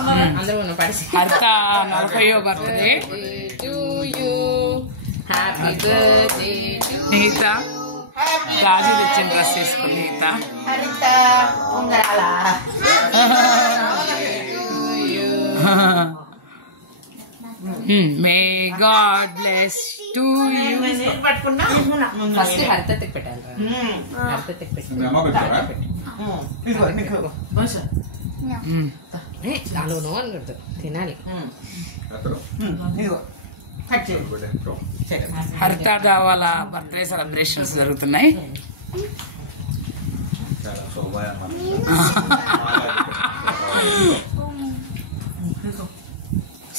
హరిత 40వ బర్త్డే. నీత రాజు తెచ్చిన డ్రెస్ వేసుకుంది. Neetha may God bless to you. First హరితకి పెట్టాలి. హరితకి పెట్టాలి. తినాలి. హరిత వాళ్ళ బర్త్డే సెలబ్రేషన్స్ జరుగుతున్నాయి.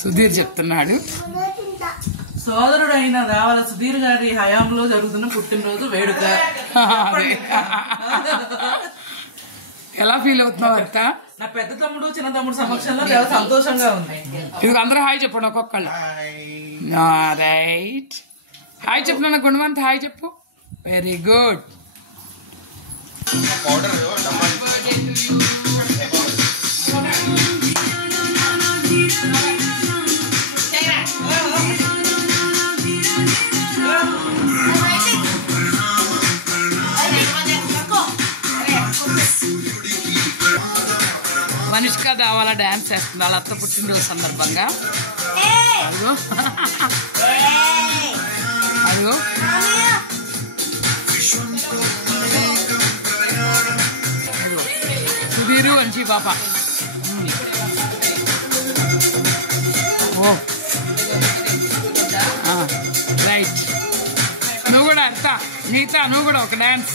సుధీర్ చెప్తున్నాడు. సోదరుడు అయిన రావాల సుధీర్ గారి హయాంలో జరుగుతున్న పుట్టినరోజు వేడుక. ఎలా ఫీల్ అవుతున్నావు హరిత? నా పెద్ద తమ్ముడు చిన్న తమ్ముడు సమక్షంలో చాలా సంతోషంగా ఉంది. ఇది అందరూ హాయ్ చెప్పండి ఒక్కొక్కళ్ళు. రైట్, హాయ్ చెప్పు నాన్న. గుణవంత్ హాయ్ చెప్పు. Very good. మనిష్క దావాల డాన్స్ చేస్తుంది వాళ్ళ అత్త పుట్టినరోజు సందర్భంగా. అదిగో సుధీరు వంశీ పాప. ఓ రైట్. నువ్వు కూడా అత్త నీత నువ్వు కూడా ఒక డాన్స్.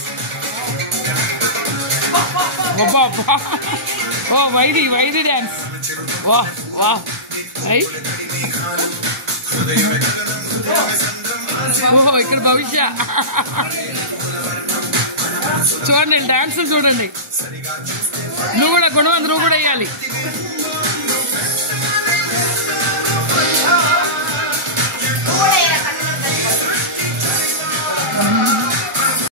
ఓ వైది డాన్స్. వా వా ఓహో ఇక్కడ భవిష్య. చూడండి డాన్సులు చూడండి. నువ్వు కూడా గుణవంత్ నువ్వు కూడా వేయాలి.